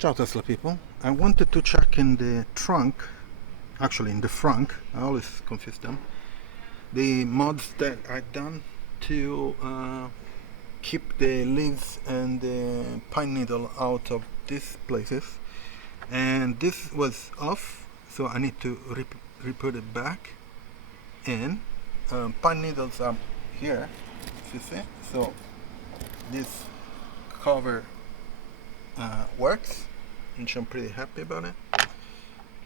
Ciao Tesla people. I wanted to check in the trunk, actually in the frunk, I always confuse them, the mods that I've done to keep the leaves and the pine needle out of these places. And this was off, so I need to re-put it back in. Pine needles are here, if you see. So this cover works, which I'm pretty happy about it.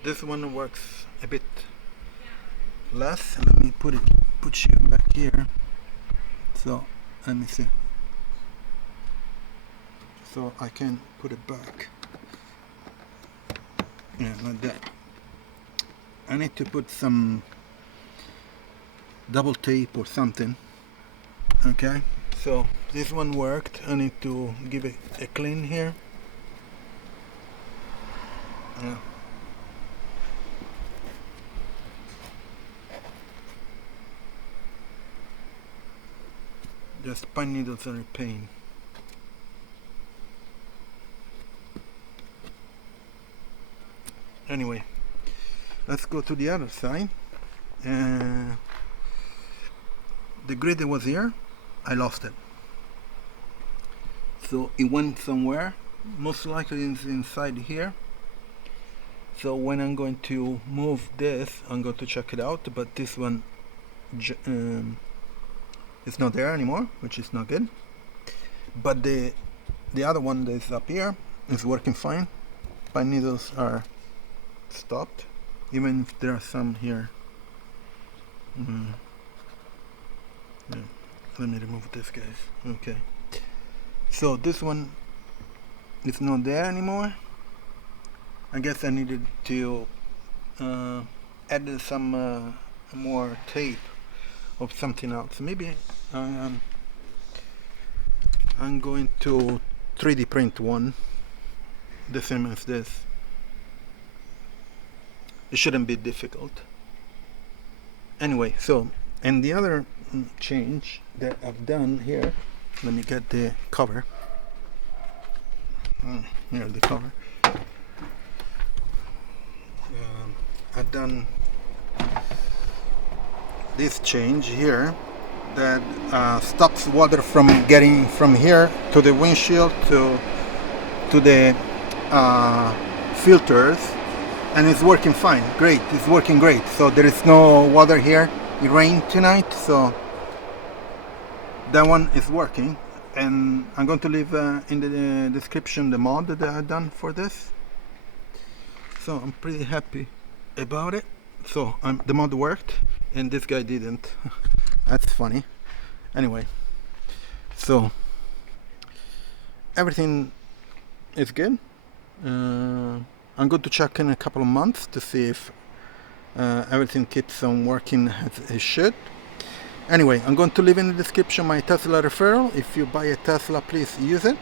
This one works a bit less. Let me put you back here. So let me see. So I can put it back. Yeah, like that. I need to put some double tape or something. Okay, so this one worked. I need to give it a clean here. Yeah. Just pine needles are a pain. Anyway, let's go to the other side. The grid was here. I lost it. So it went somewhere. Most likely it's inside here. So when I'm going to move this, I'm going to check it out. But this one is not there anymore, which is not good. But the other one that is up here is working fine. Pine needles are stopped, even if there are some here. Yeah. Let me remove this, guys. Okay. So this one is not there anymore. I guess I needed to add some more tape of something else. Maybe I'm going to 3D print one the same as this. It shouldn't be difficult. Anyway, so, and the other change that I've done here, let me get the cover. Here's the cover. I've done this change here that stops water from getting from here to the windshield to the filters, and it's working fine. Great, it's working great. So there is no water here. It rained tonight, so that one is working. And I'm going to leave in the description the mod that I've done for this. So I'm pretty happy about it. So the mod worked and this guy didn't. That's funny. Anyway, so everything is good. I'm going to check in a couple of months to see if everything keeps on working as it should. Anyway, I'm going to leave in the description my Tesla referral. If you buy a Tesla, please use it.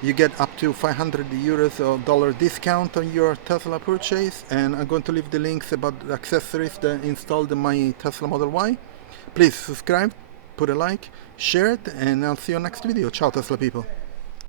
You get up to 500 euros or dollar discount on your Tesla purchase. And I'm going to leave the links about the accessories that installed in my Tesla Model Y. Please subscribe, put a like, share it, and I'll see you next video. Ciao Tesla people.